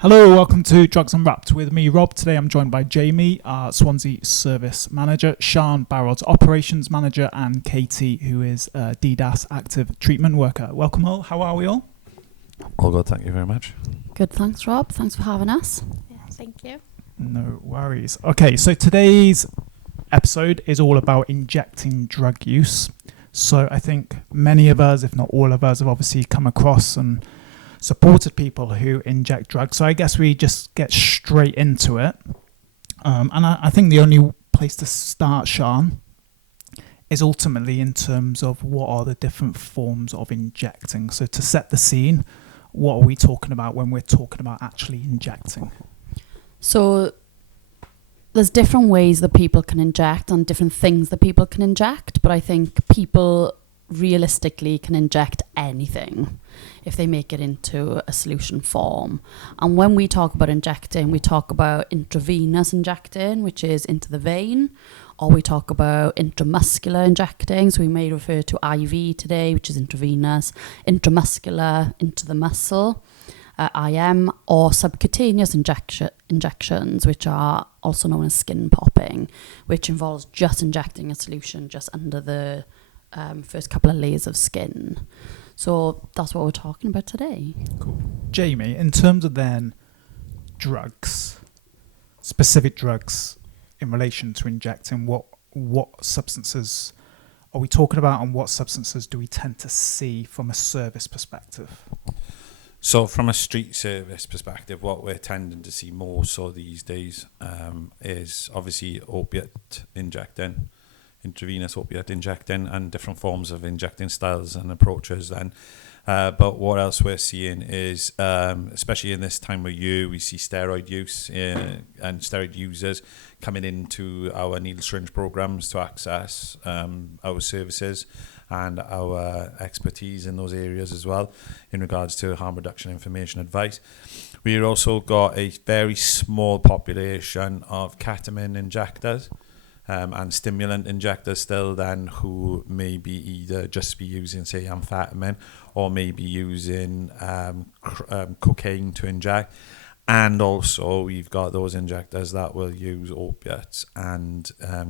Hello, welcome to Drugs Unwrapped with me, Rob. Today I'm joined by Jamie, our Swansea Service Manager, Sian, Barod's Operations Manager, and Katie, who is a DDAS Active Treatment Worker. Welcome all. How are we all? All good, thank you very much. Good, thanks Rob. Thanks for having us. Yeah, thank you. No worries. Okay, so today's episode is all about injecting drug use. So I think many of us, if not all of us, have obviously come across and supported people who inject drugs. So I guess we just get straight into it. And I think the only place to start, Sian, is ultimately in terms of what are the different forms of injecting. So to set the scene, what are we talking about when we're talking about actually injecting? So there's different ways that people can inject and different things that people can inject, but I think people realistically can inject anything if they make it into a solution form. And when we talk about injecting, we talk about intravenous injecting, which is into the vein, or we talk about intramuscular injecting, so we may refer to IV today, which is intravenous, intramuscular, into the muscle, IM, or subcutaneous injections, which are also known as skin popping, which involves just injecting a solution just under the first couple of layers of skin. So that's what we're talking about today. Cool. Jamie, in terms of then drugs, specific drugs in relation to injecting, what substances are we talking about and what substances do we tend to see from a service perspective? So from a street service perspective, what we're tending to see more so these days is obviously opiate injecting, intravenous opiate injecting, and different forms of injecting styles and approaches then. But what else we're seeing is, especially in this time of year, we see steroid use and steroid users coming into our needle syringe programs to access our services and our expertise in those areas as well in regards to harm reduction information advice. We've also got a very small population of ketamine injectors and stimulant injectors still then, who may be either just be using, say, amphetamine or maybe using cocaine to inject. And also we've got those injectors that will use opiates and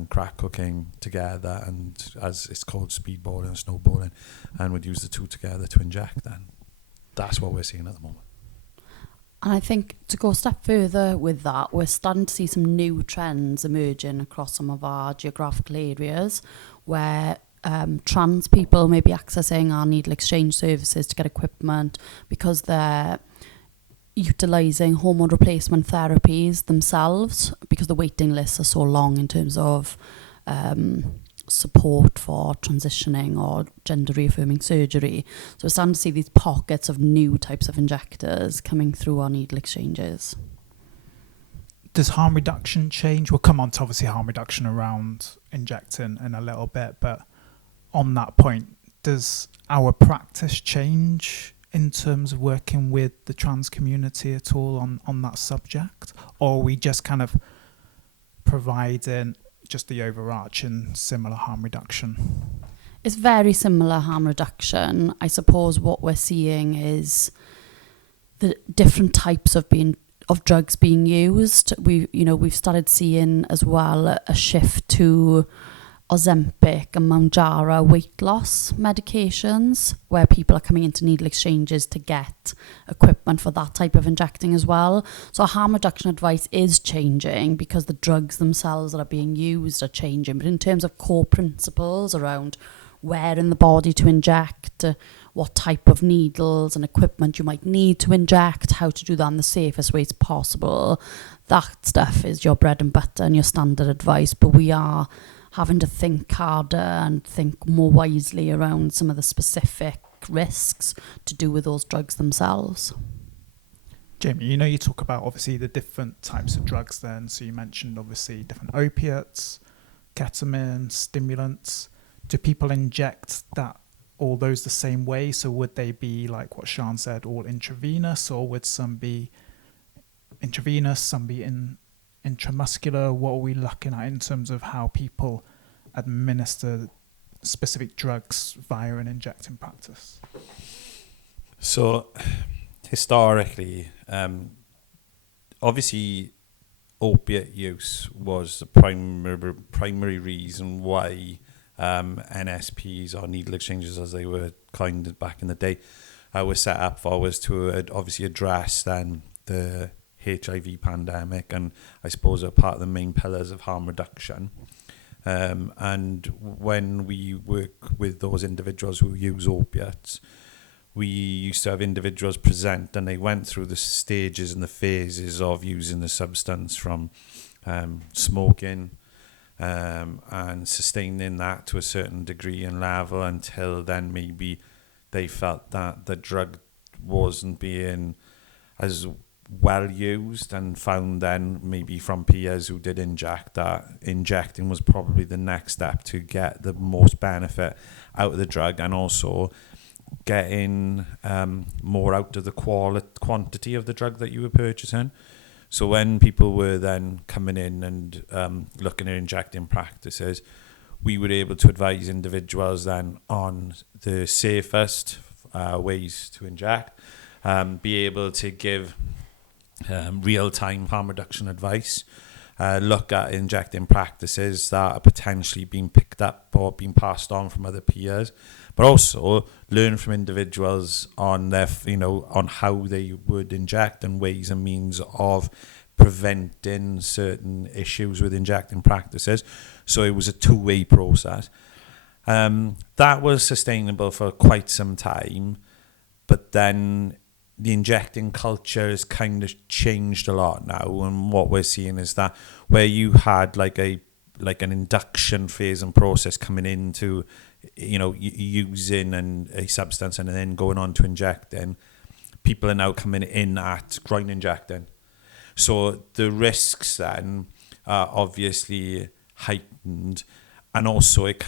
crack cocaine together, and as it's called, speedballing and snowballing, and would use the two together to inject then. That's what we're seeing at the moment. And I think to go a step further with that, we're starting to see some new trends emerging across some of our geographical areas where trans people may be accessing our needle exchange services to get equipment because they're utilising hormone replacement therapies themselves, because the waiting lists are so long in terms of support for transitioning or gender reaffirming surgery. So we're starting to see these pockets of new types of injectors coming through our needle exchanges. Does harm reduction change? We'll come on to obviously harm reduction around injecting in a little bit, but on that point, does our practice change in terms of working with the trans community at all on that subject? Or are we just kind of providing just the overarching similar harm reduction? It's very similar harm reduction. I suppose what we're seeing is the different types of drugs being used. We've started seeing as well a shift to Ozempic and Mounjaro weight loss medications, where people are coming into needle exchanges to get equipment for that type of injecting as well. So harm reduction advice is changing because the drugs themselves that are being used are changing. But in terms of core principles around where in the body to inject, what type of needles and equipment you might need to inject, how to do that in the safest ways possible, that stuff is your bread and butter and your standard advice. But we are having to think harder and think more wisely around some of the specific risks to do with those drugs themselves. Jamie, you talk about obviously the different types of drugs then. So you mentioned obviously different opiates, ketamine, stimulants. Do people inject all those the same way? So would they be, like what Sian said, all intravenous, or would some be intravenous, some be intramuscular? What are we looking at in terms of how people administer specific drugs via an injecting practice? So historically, obviously opiate use was the primary reason why NSPs, or needle exchanges as they were coined back in the day, was set up for, was to obviously address then the HIV pandemic, and I suppose are part of the main pillars of harm reduction. And when we work with those individuals who use opiates, we used to have individuals present, and they went through the stages and the phases of using the substance, from smoking and sustaining that to a certain degree and level, until then maybe they felt that the drug wasn't being as well used, and found then maybe from peers who did inject that injecting was probably the next step to get the most benefit out of the drug, and also getting more out of the quantity of the drug that you were purchasing. So when people were then coming in and looking at injecting practices, we were able to advise individuals then on the safest ways to inject, be able to give real-time harm reduction advice, look at injecting practices that are potentially being picked up or being passed on from other peers, but also learn from individuals on their, on how they would inject and ways and means of preventing certain issues with injecting practices. So it was a two-way process. That was sustainable for quite some time, but then the injecting culture has kind of changed a lot now, and what we're seeing is that where you had like an induction phase and process coming into, using a substance and then going on to injecting, people are now coming in at groin injecting. So the risks then are obviously heightened, and also it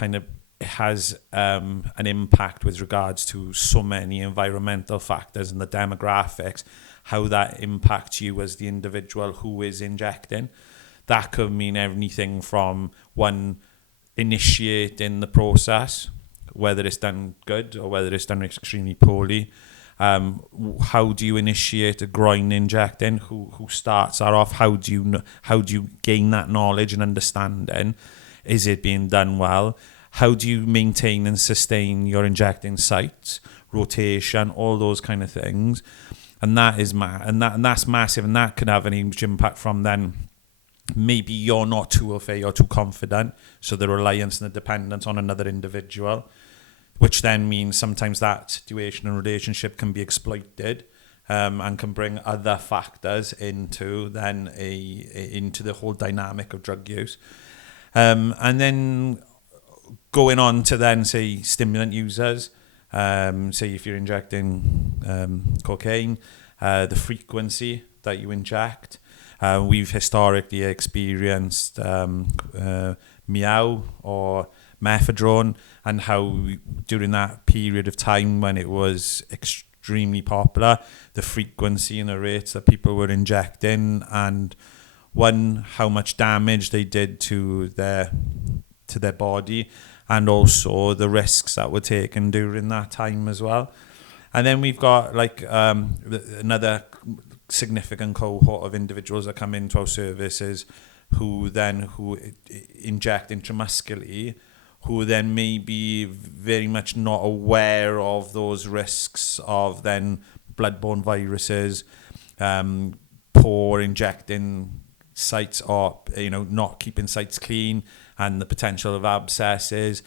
has an impact with regards to so many environmental factors and the demographics, how that impacts you as the individual who is injecting. That could mean anything from one, initiating the process, whether it's done good or whether it's done extremely poorly. How do you initiate a groin injecting? Who starts that off? How do you gain that knowledge and understanding? Is it being done well? How do you maintain and sustain your injecting sites, rotation, all those kind of things? And that is that's massive, and that can have an huge impact from then. Maybe you're not too au fait or too confident, so the reliance and the dependence on another individual, which then means sometimes that situation and relationship can be exploited, and can bring other factors into the whole dynamic of drug use. And then going on to then, say, stimulant users, say if you're injecting cocaine, the frequency that you inject. We've historically experienced meow or methadone, and how during that period of time when it was extremely popular, the frequency and the rates that people were injecting, and how much damage they did to their body, and also the risks that were taken during that time as well. And then we've got another significant cohort of individuals that come into our services who inject intramuscularly, who then may be very much not aware of those risks of then bloodborne viruses, poor injecting sites, or not keeping sites clean, and the potential of abscesses,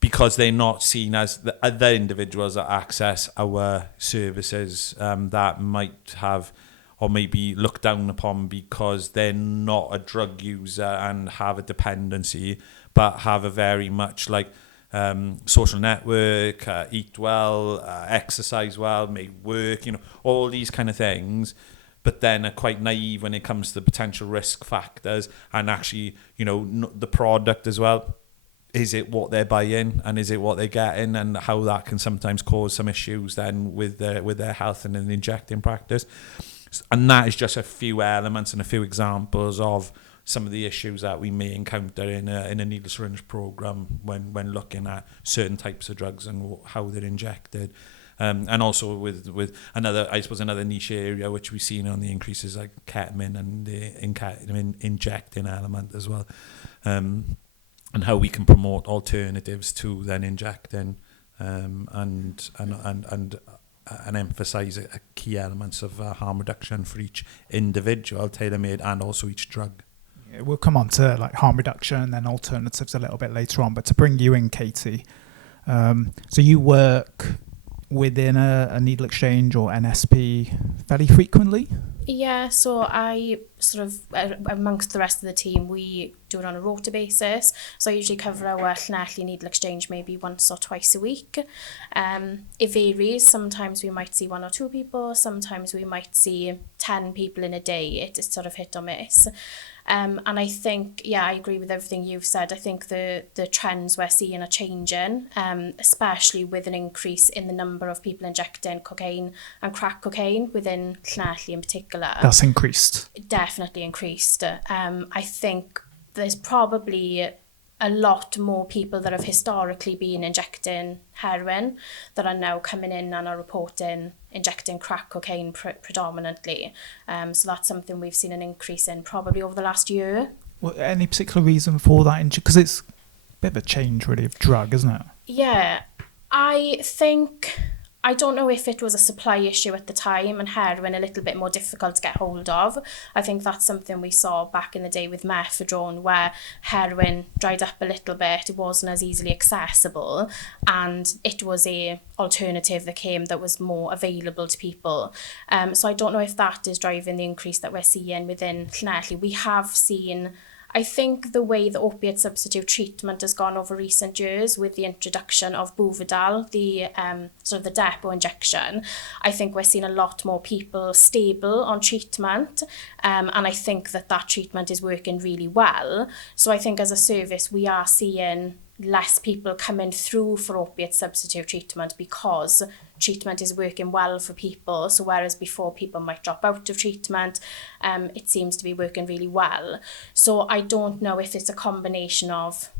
because they're not seen as the other individuals that access our services, that might have or maybe looked down upon because they're not a drug user and have a dependency, but have a very much social network, eat well, exercise well, make work, all these kind of things, but then are quite naive when it comes to the potential risk factors and actually, the product as well. Is it what they're buying, and is it what they're getting, and how that can sometimes cause some issues then with their health and in the injecting practice. And that is just a few elements and a few examples of some of the issues that we may encounter in a needle syringe program when looking at certain types of drugs and how they're injected. And also with another niche area which we've seen on the increases like ketamine and the injecting element as well, and how we can promote alternatives to then injecting, and emphasise a key elements of harm reduction for each individual, tailor-made, and also each drug. Yeah, we'll come on to like harm reduction and then alternatives a little bit later on, but to bring you in, Katie, so you work within a needle exchange or NSP fairly frequently? Yeah, so I sort of, amongst the rest of the team, we do it on a rota basis. So I usually cover our Llanelli needle exchange maybe once or twice a week. It varies. Sometimes we might see 1 or 2 people. Sometimes we might see 10 people in a day. It's sort of hit or miss. And I think, yeah, I agree with everything you've said. I think the trends we're seeing are changing, especially with an increase in the number of people injecting cocaine and crack cocaine within Llanelli in particular. That's increased. Definitely increased. I think there's probably a lot more people that have historically been injecting heroin that are now coming in and are reporting injecting crack cocaine predominantly. So that's something we've seen an increase in probably over the last year. Well, any particular reason for that? Because it's a bit of a change really of drug, isn't it? Yeah, I don't know if it was a supply issue at the time and heroin a little bit more difficult to get hold of. I think that's something we saw back in the day with methadone, where heroin dried up a little bit, it wasn't as easily accessible, and it was a alternative that came that was more available to people. So I don't know if that is driving the increase that we're seeing within Llanelli. We have seen, I think, the way the opiate substitute treatment has gone over recent years with the introduction of Buvidal, the sort of the depot injection. I think we're seeing a lot more people stable on treatment, and I think that treatment is working really well. So I think as a service we are seeing less people coming through for opiate substitute treatment because treatment is working well for people. So whereas before people might drop out of treatment, it seems to be working really well. So I don't know if it's a combination of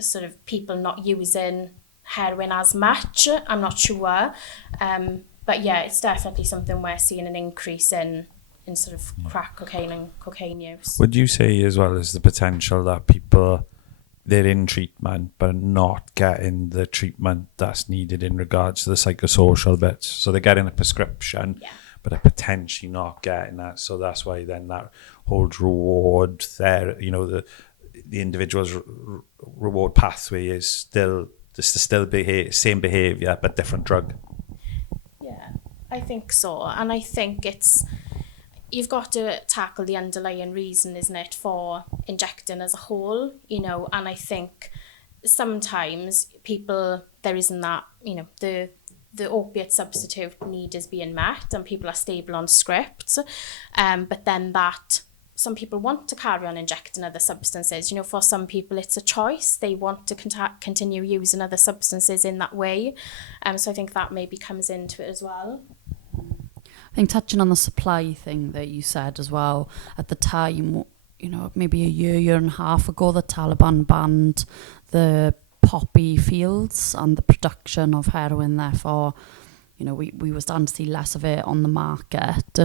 sort of people not using heroin as much. I'm not sure. But yeah, it's definitely something we're seeing an increase in sort of crack cocaine and cocaine use. Would you say as well as the potential that people, they're in treatment but not getting the treatment that's needed in regards to the psychosocial bits? So they're getting a prescription, but they're potentially not getting that. So that's why then that holds reward there. You know, the individual's reward pathway is still same behaviour but different drug. Yeah, I think so. And I think you've got to tackle the underlying reason, isn't it, for injecting as a whole, you know, and I think sometimes people, there isn't that, you know, the opiate substitute need is being met and people are stable on scripts, but then that some people want to carry on injecting other substances. You know, for some people it's a choice. They want to continue using other substances in that way. So I think that maybe comes into it as well. I think touching on the supply thing that you said as well, at the time, you know, maybe a year and a half ago, the Taliban banned the poppy fields and the production of heroin. Therefore, you know, we were starting to see less of it on the market,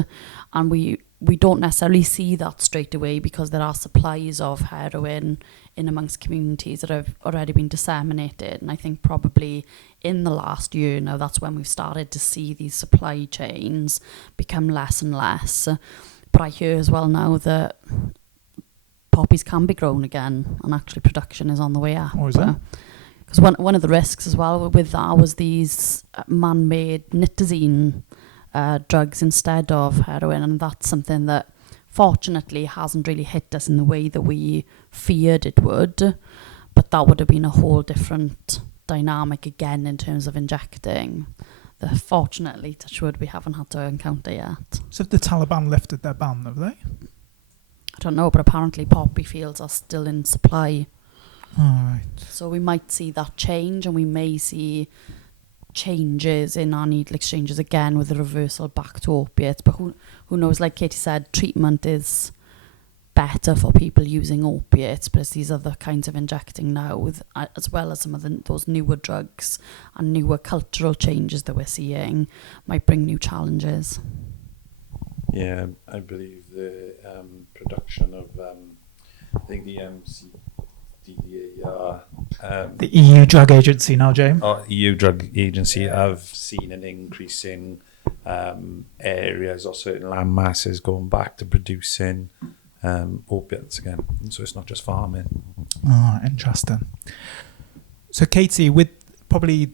and we don't necessarily see that straight away because there are supplies of heroin in amongst communities that have already been disseminated. And I think probably in the last year now, that's when we've started to see these supply chains become less and less. But I hear as well now that poppies can be grown again and actually production is on the way up. Oh, is that? Because one of the risks as well with that was these man-made nitazene drugs instead of heroin, and that's something that fortunately hasn't really hit us in the way that we feared it would, but that would have been a whole different dynamic again in terms of injecting that fortunately, touch wood, we haven't had to encounter yet. So have the Taliban lifted their ban, have they? I don't know, but apparently poppy fields are still in supply. All right. So we might see that change, and we may see changes in our needle exchanges again with the reversal back to opiates. But who knows? Like Katie said, treatment is better for people using opiates, but it's these other kinds of injecting now, as well as some of those newer drugs and newer cultural changes that we're seeing, might bring new challenges. Yeah, I believe the production of, I think the DDAS, The EU Drug Agency now, James. EU Drug Agency, have seen an increase in areas or certain land masses going back to producing opiates again. So it's not just farming. Oh, interesting. So Katie, with probably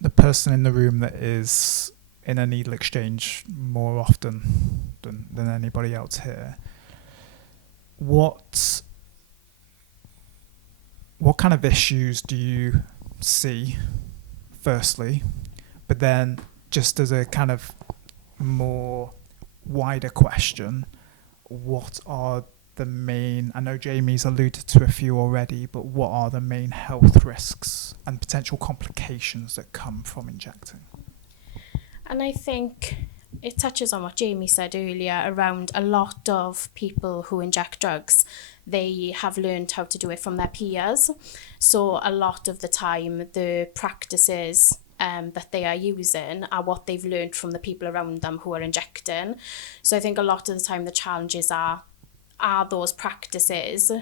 the person in the room that is in a needle exchange more often than anybody else here, what kind of issues do you see, firstly, but then just as a kind of more wider question, what are the main, I know Jamie's alluded to a few already, but what are the main health risks and potential complications that come from injecting? And I think it touches on what Jamie said earlier around a lot of people who inject drugs. They have learned how to do it from their peers. So a lot of the time, the practices that they are using are what they've learned from the people around them who are injecting. So I think a lot of the time the challenges are those practices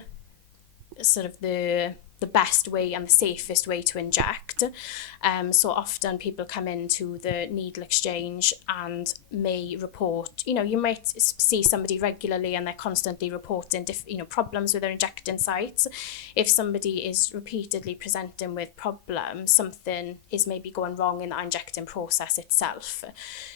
sort of the best way and the safest way to inject. So often people come into the needle exchange and may report, you might see somebody regularly and they're constantly reporting problems with their injecting sites. If somebody is repeatedly presenting with problems, something is maybe going wrong in the injecting process itself.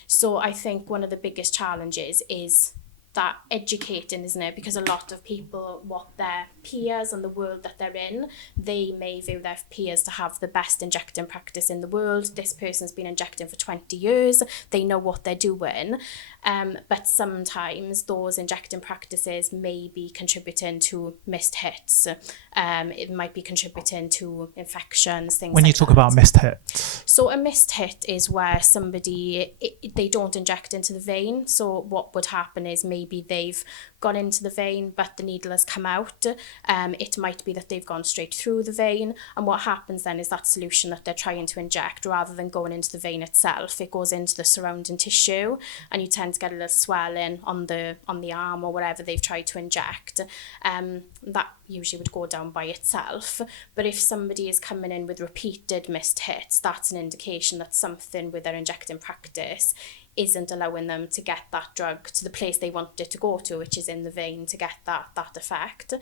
So I think one of the biggest challenges is that educating, isn't it? Because a lot of people, what their peers and the world that they're in, they may view their peers to have the best injecting practice in the world. This person's been injecting for 20 years. They know what they're doing. But sometimes those injecting practices may be contributing to missed hits. It might be contributing to infections, things When like you talk that. about missed hits? So a missed hit is where somebody, they don't inject into the vein. So what would happen is maybe they've gone into the vein, but the needle has come out. It might be that they've gone straight through the vein. And what happens then is that solution that they're trying to inject, rather than going into the vein itself, it goes into the surrounding tissue, and you tend to get a little swelling on the arm or whatever they've tried to inject. That usually would go down by itself. But if somebody is coming in with repeated missed hits, that's an indication that something with their injecting practice isn't allowing them to get that drug to the place they want it to go to, which is in the vein, to get that effect.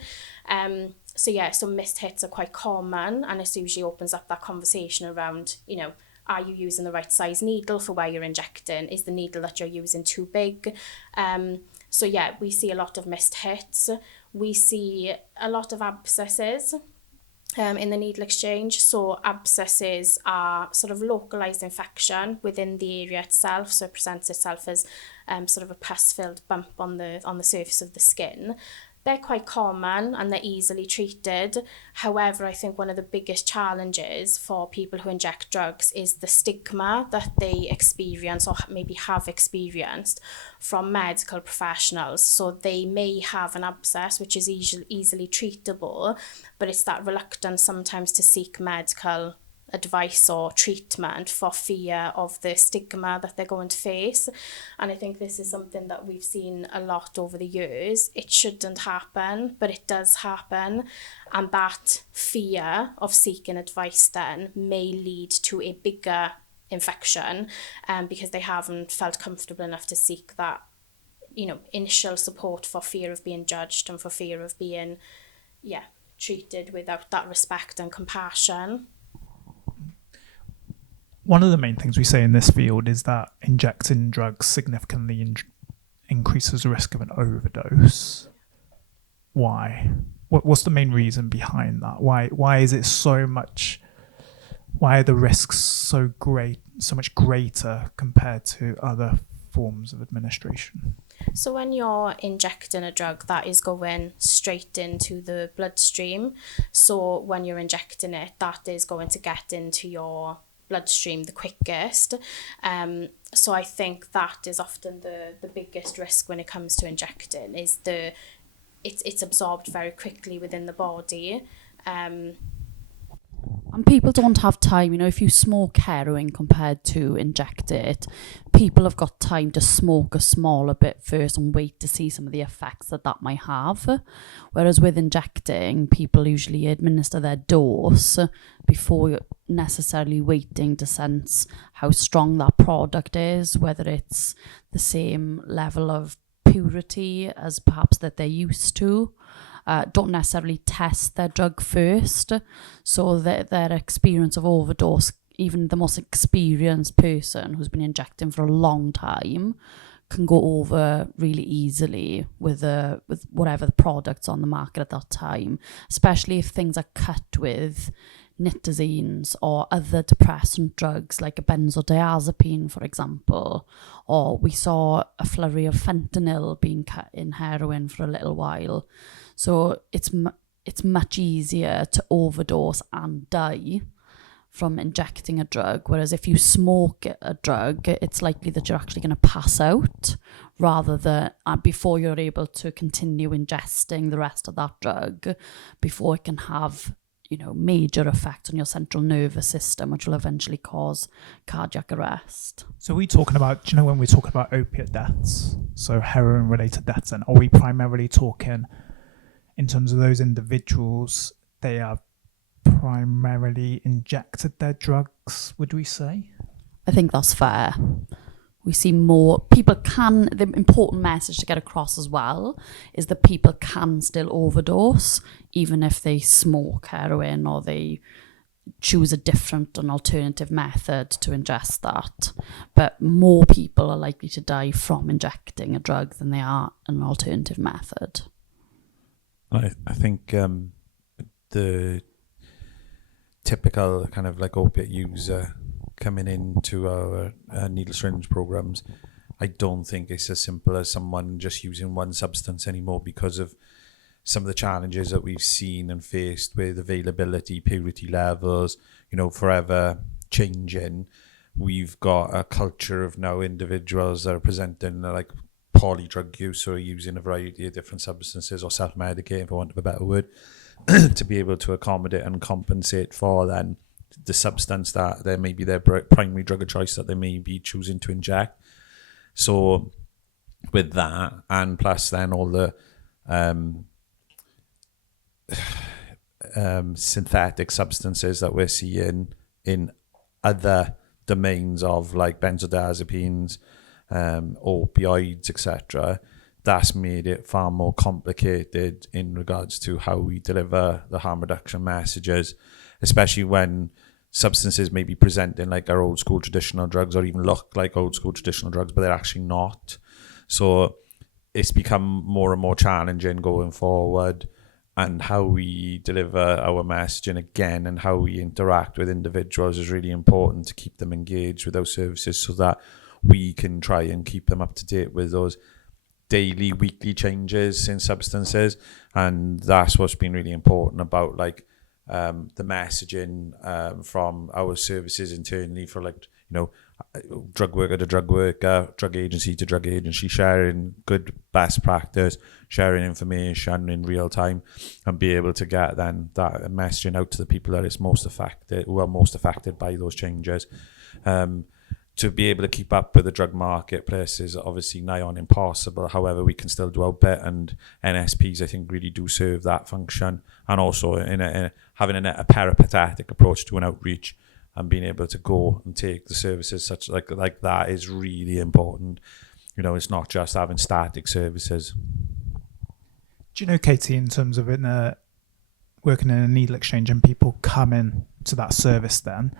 So missed hits are quite common, and it usually opens up that conversation around, are you using the right size needle for where you're injecting? Is the needle that you're using too big? We see a lot of missed hits. We see a lot of abscesses in the needle exchange. So abscesses are sort of localized infection within the area itself. So it presents itself as sort of a pus-filled bump on the surface of the skin. They're quite common and they're easily treated. However, I think one of the biggest challenges for people who inject drugs is the stigma that they experience or maybe have experienced from medical professionals. So they may have an abscess which is easily treatable, but it's that reluctance sometimes to seek medical advice or treatment for fear of the stigma that they're going to face. And I think this is something that we've seen a lot over the years. It shouldn't happen, but it does happen. And that fear of seeking advice then may lead to a bigger infection because they haven't felt comfortable enough to seek that, initial support for fear of being judged and for fear of being, treated without that respect and compassion. One of the main things we say in this field is that injecting drugs significantly increases the risk of an overdose. Why? What's the main reason behind that? Why is it so much? Why are the risks so much greater compared to other forms of administration? So when you're injecting a drug, that is going straight into the bloodstream. So when you're injecting it, that is going to get into your bloodstream the quickest. So I think that is often the biggest risk when it comes to injecting, is the it's absorbed very quickly within the body. And people don't have time, you know, if you smoke heroin compared to inject it, people have got time to smoke a smaller bit first and wait to see some of the effects that might have. Whereas with injecting, people usually administer their dose before necessarily waiting to sense how strong that product is, whether it's the same level of purity as perhaps that they're used to. Don't necessarily test their drug first, so that their experience of overdose, even the most experienced person who's been injecting for a long time, can go over really easily with whatever the products on the market at that time, especially if things are cut with nitazines or other depressant drugs like a benzodiazepine, for example, or we saw a flurry of fentanyl being cut in heroin for a little while. So it's much easier to overdose and die from injecting a drug, whereas if you smoke a drug, it's likely that you're actually going to pass out rather than before you're able to continue ingesting the rest of that drug, before it can have, you know, major effect on your central nervous system, which will eventually cause cardiac arrest. So are we talking about, do you know, when we're talking about opiate deaths, so heroin related deaths, and are we primarily talking in terms of those individuals, they have primarily injected their drugs, would we say? I think that's fair. We see more people can, the important message to get across as well is that people can still overdose even if they smoke heroin or they choose a different and alternative method to ingest that. But more people are likely to die from injecting a drug than they are an alternative method. I think the typical kind of like opiate user coming into our needle syringe programs, I don't think it's as simple as someone just using one substance anymore, because of some of the challenges that we've seen and faced with availability, purity levels, you know, forever changing. We've got a culture of now individuals that are presenting like polydrug use, or using a variety of different substances or self-medicating, for want of a better word, to be able to accommodate and compensate for then the substance that there may be their primary drug of choice that they may be choosing to inject. So with that, and plus then all the synthetic substances that we're seeing in other domains of like benzodiazepines, opioids, etc., that's made it far more complicated in regards to how we deliver the harm reduction messages, especially when substances may be presenting like our old school traditional drugs, or even look like old school traditional drugs, but they're actually not. So it's become more and more challenging going forward, and how we deliver our messaging again and how we interact with individuals is really important to keep them engaged with those services, so that we can try and keep them up to date with those daily, weekly changes in substances. And that's what's been really important about like the messaging from our services internally, for like, you know, drug worker to drug worker, drug agency to drug agency, sharing good best practice, sharing information in real time, and be able to get then that messaging out to the people that is most affected, who are most affected by those changes. To be able to keep up with the drug marketplace is obviously nigh on impossible. However, we can still do our bit, and NSPs, I think, really do serve that function. And also in having a peripatetic approach to an outreach and being able to go and take the services such like that is really important. You know, it's not just having static services. Do you know, Katie, in terms of working in a needle exchange and people come in to that service then,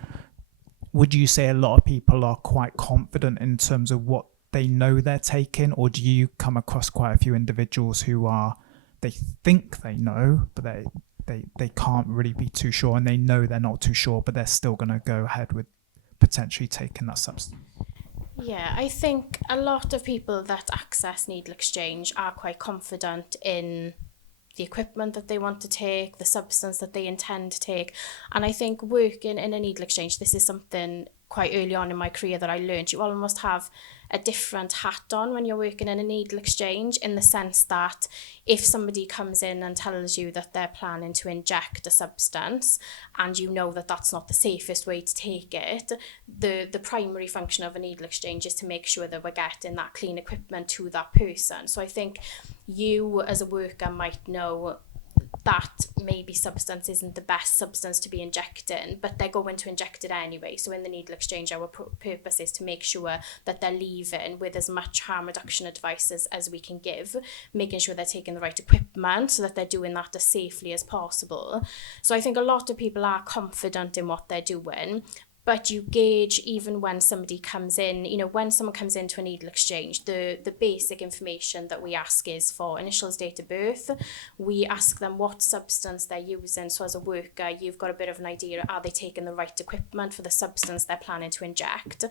would you say a lot of people are quite confident in terms of what they know they're taking, or do you come across quite a few individuals who they think they know, but they can't really be too sure, and they know they're not too sure, but they're still going to go ahead with potentially taking that substance? Yeah, I think a lot of people that access needle exchange are quite confident in the equipment that they want to take, the substance that they intend to take. And I think working in a needle exchange, this is something quite early on in my career that I learned, you almost have a different hat on when you're working in a needle exchange, in the sense that if somebody comes in and tells you that they're planning to inject a substance and you know that that's not the safest way to take it, the primary function of a needle exchange is to make sure that we're getting that clean equipment to that person. So I think you as a worker might know that maybe substance isn't the best substance to be injecting, but they're going to inject it anyway. So in the needle exchange, our purpose is to make sure that they're leaving with as much harm reduction advice as we can give, making sure they're taking the right equipment so that they're doing that as safely as possible. So I think a lot of people are confident in what they're doing, but you gauge even when somebody comes in, when someone comes into a needle exchange, the basic information that we ask is for initials, date of birth. We ask them what substance they're using. So as a worker, you've got a bit of an idea, are they taking the right equipment for the substance they're planning to inject?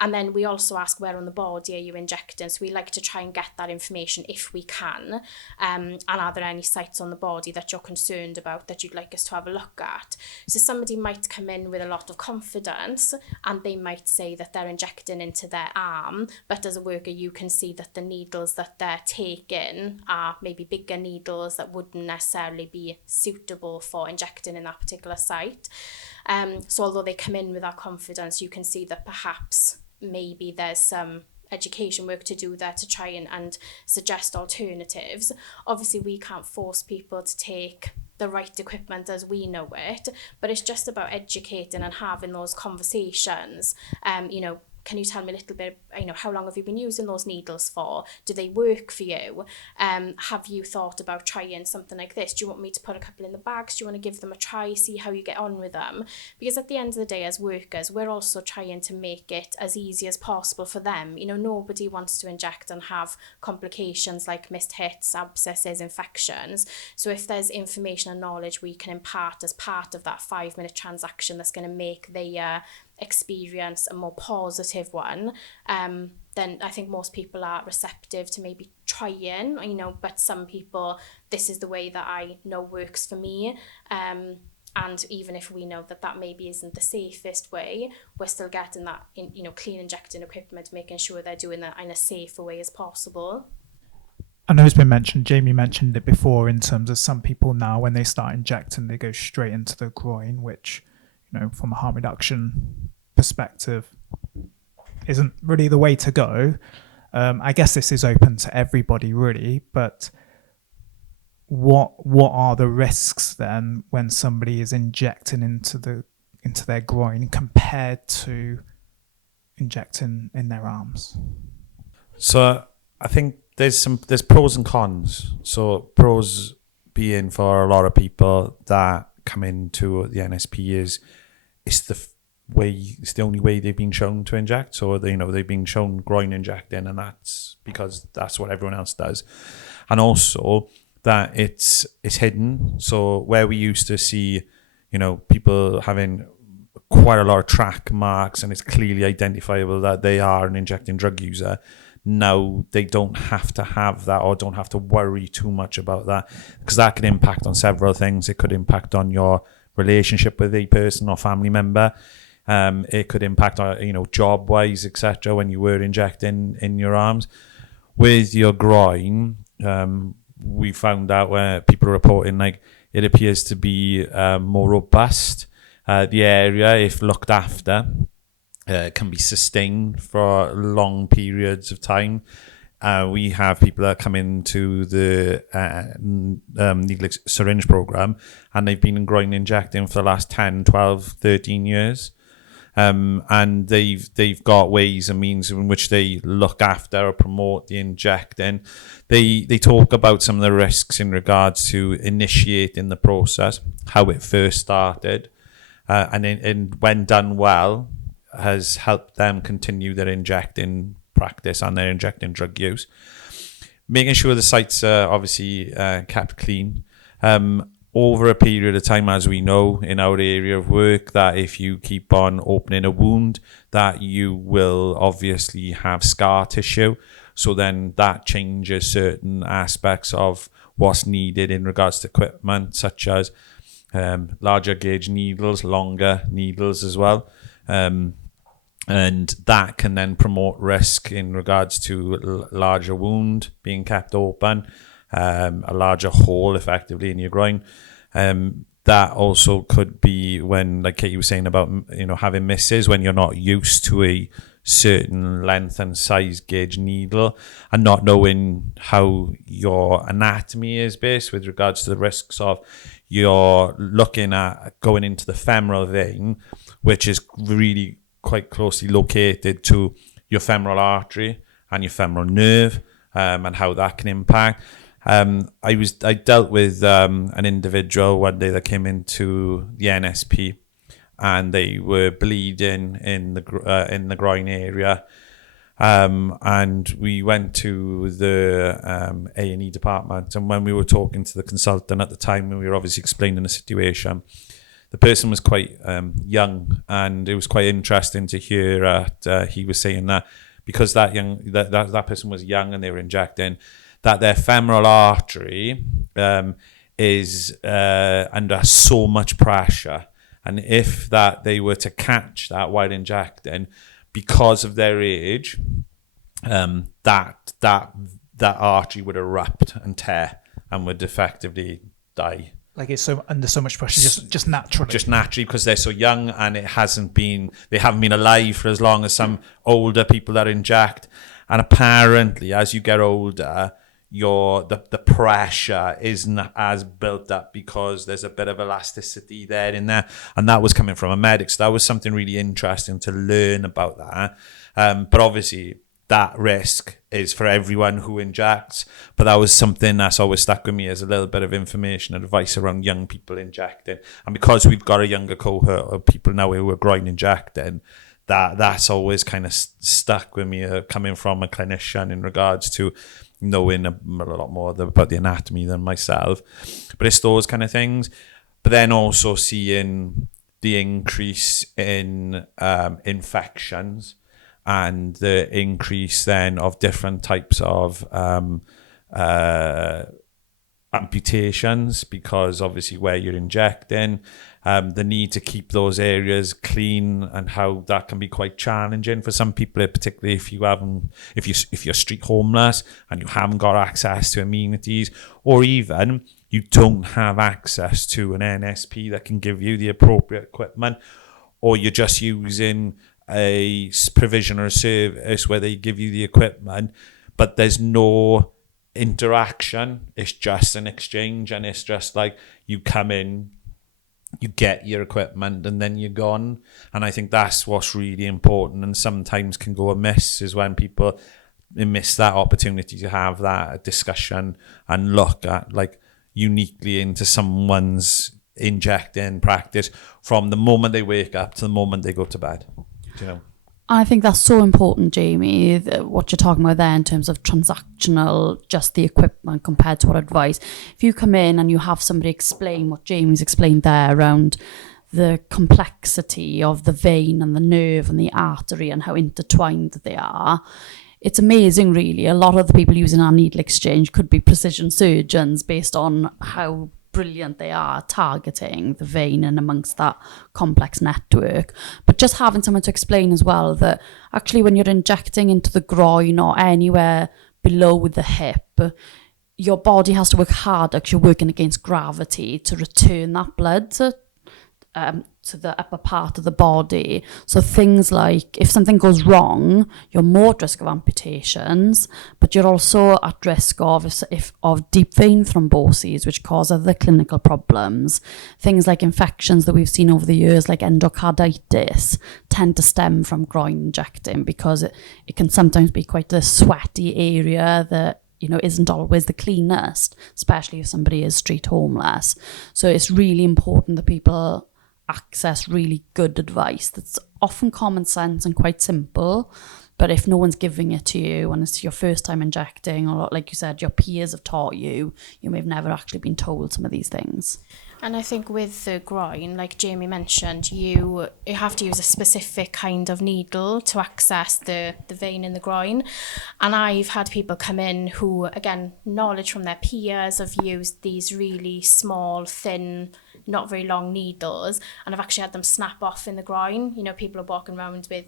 And then we also ask, where on the body are you injecting? So we like to try and get that information if we can. And are there any sites on the body that you're concerned about that you'd like us to have a look at? So somebody might come in with a lot of confidence and they might say that they're injecting into their arm, but as a worker you can see that the needles that they're taking are maybe bigger needles that wouldn't necessarily be suitable for injecting in that particular site. So although they come in with that confidence, you can see that perhaps maybe there's some education work to do there to try and suggest alternatives. Obviously we can't force people to take the right equipment as we know it, but it's just about educating and having those conversations. Can you tell me a little bit, how long have you been using those needles for? Do they work for you? Have you thought about trying something like this? Do you want me to put a couple in the bags? Do you want to give them a try, see how you get on with them? Because at the end of the day, as workers, we're also trying to make it as easy as possible for them. Nobody wants to inject and have complications like missed hits, abscesses, infections. So if there's information and knowledge we can impart as part of that 5-minute transaction that's going to make the experience a more positive one, then I think most people are receptive to maybe trying, but some people, this is the way that I know works for me. And even if we know that maybe isn't the safest way, we're still getting that, clean injecting equipment, making sure they're doing that in a safer way as possible. I know it's been mentioned, Jamie mentioned it before, in terms of some people now, when they start injecting, they go straight into the groin, which, from a harm reduction perspective, isn't really the way to go. I guess this is open to everybody really, but what are the risks then when somebody is injecting into their groin compared to injecting in their arms? So I think there's pros and cons. So pros being, for a lot of people that come into the NSP, is it's the only way they've been shown to inject. So they've been shown groin injecting, and that's because that's what everyone else does. And also that it's hidden. So where we used to see, people having quite a lot of track marks and it's clearly identifiable that they are an injecting drug user, now they don't have to have that, or don't have to worry too much about that, because that can impact on several things. It could impact on your relationship with a person or family member. It could impact on, job wise, etc. when you were injecting in your arms. With your groin, we found out where people are reporting it appears to be more robust. The area, if looked after, can be sustained for long periods of time. We have people that come into the needle syringe program, and they've been groin injecting for the last 10, 12, 13 years. And they've got ways and means in which they look after or promote the injecting. They talk about some of the risks in regards to initiating the process, how it first started, and when done well, has helped them continue their injecting practice and their injecting drug use. Making sure the sites are obviously kept clean. Over a period of time, as we know in our area of work, that if you keep on opening a wound, that you will obviously have scar tissue. So then that changes certain aspects of what's needed in regards to equipment, such as larger gauge needles, longer needles as well. And that can then promote risk in regards to a larger wound being kept open, a larger hole effectively in your groin. That also could be when, like Katie was saying about, having misses when you're not used to a certain length and size gauge needle and not knowing how your anatomy is based with regards to the risks of you're looking at going into the femoral vein, which is really quite closely located to your femoral artery and your femoral nerve, and how that can impact. I dealt with an individual one day that came into the NSP, and they were bleeding in the groin area, and we went to the A&E department. And when we were talking to the consultant at the time, we were obviously explaining the situation. The person was quite young, and it was quite interesting to hear he was saying that because that person was young and they were injecting, that their femoral artery is under so much pressure, and if that they were to catch that while injecting, because of their age, that artery would erupt and tear and would effectively die. Like it's so under so much pressure, just naturally. Just naturally, because they're so young and they haven't been alive for as long as some older people that inject. And apparently, as you get older, the pressure isn't as built up because there's a bit of elasticity there in there. And that was coming from a medic. So that was something really interesting to learn about that. But obviously, that risk is for everyone who injects, but that was something that's always stuck with me as a little bit of information and advice around young people injecting. And because we've got a younger cohort of people now who are groin injecting, that's always kind of stuck with me, coming from a clinician in regards to knowing a lot more about the anatomy than myself. But it's those kind of things. But then also seeing the increase in infections, and the increase then of different types of amputations, because obviously where you're injecting, the need to keep those areas clean, and how that can be quite challenging for some people, particularly if you're street homeless and you haven't got access to amenities, or even you don't have access to an NSP that can give you the appropriate equipment, or you're just using a provision or a service where they give you the equipment, but there's no interaction. It's just an exchange, and it's just like you come in, you get your equipment, and then you're gone. And I think that's what's really important, and sometimes can go amiss, is when people miss that opportunity to have that discussion and look at like uniquely into someone's injecting practice from the moment they wake up to the moment they go to bed. I think that's so important, Jamie, what you're talking about there in terms of transactional, just the equipment compared to what advice. If you come in and you have somebody explain what Jamie's explained there around the complexity of the vein and the nerve and the artery and how intertwined they are, it's amazing, really. A lot of the people using our needle exchange could be precision surgeons based on how brilliant they are targeting the vein and amongst that complex network. But just having someone to explain as well that actually when you're injecting into the groin or anywhere below the hip, your body has to work harder because you're working against gravity to return that blood to the upper part of the body. So things like if something goes wrong, you're more at risk of amputations, but you're also at risk of deep vein thromboses, which cause other clinical problems. Things like infections that we've seen over the years, like endocarditis, tend to stem from groin injecting, because it can sometimes be quite a sweaty area that isn't always the cleanest, especially if somebody is street homeless. So it's really important that people access really good advice that's often common sense and quite simple, but if no one's giving it to you and it's your first time injecting, or like you said, your peers have taught you, you may have never actually been told some of these things. And I think with the groin, like Jamie mentioned, you have to use a specific kind of needle to access the vein in the groin. And I've had people come in who, again, knowledge from their peers, have used these really small, thin not very long needles, and I've actually had them snap off in the groin. People are walking around with,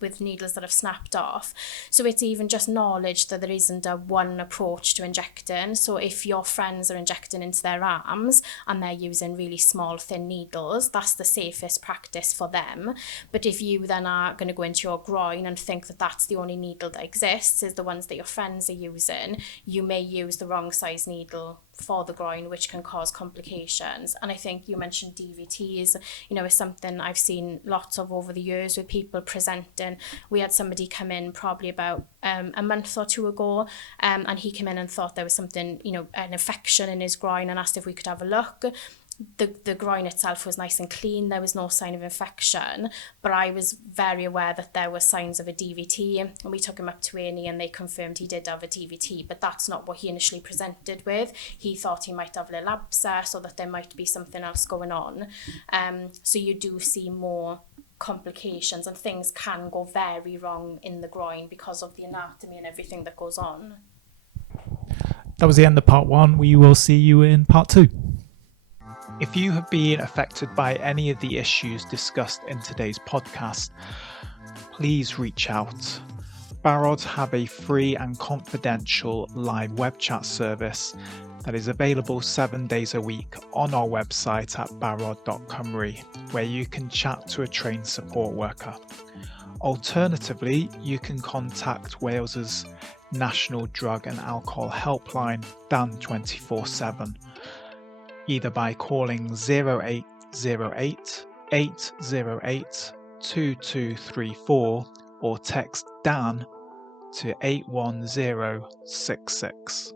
with needles that have snapped off. So it's even just knowledge that there isn't a one approach to injecting. So if your friends are injecting into their arms and they're using really small, thin needles, that's the safest practice for them. But if you then are going to go into your groin and think that that's the only needle that exists, is the ones that your friends are using, you may use the wrong size needle for the groin, which can cause complications. And I think you mentioned DVTs, is something I've seen lots of over the years with people presenting. We had somebody come in probably about a month or two ago, and he came in and thought there was something, an infection in his groin, and asked if we could have a look. The groin itself was nice and clean. There was no sign of infection, but I was very aware that there were signs of a DVT, and we took him up to A&E and they confirmed he did have a DVT, but that's not what he initially presented with. He thought he might have a little abscess or that there might be something else going on. So you do see more complications, and things can go very wrong in the groin because of the anatomy and everything that goes on. That was the end of part 1. We will see you in part 2. If you have been affected by any of the issues discussed in today's podcast, please reach out. Barod have a free and confidential live web chat service that is available 7 days a week on our website at barod.cymru, where you can chat to a trained support worker. Alternatively, you can contact Wales's National Drug and Alcohol Helpline, Dan 24/7, either by calling 0808 808 2234 or text Dan to 81066.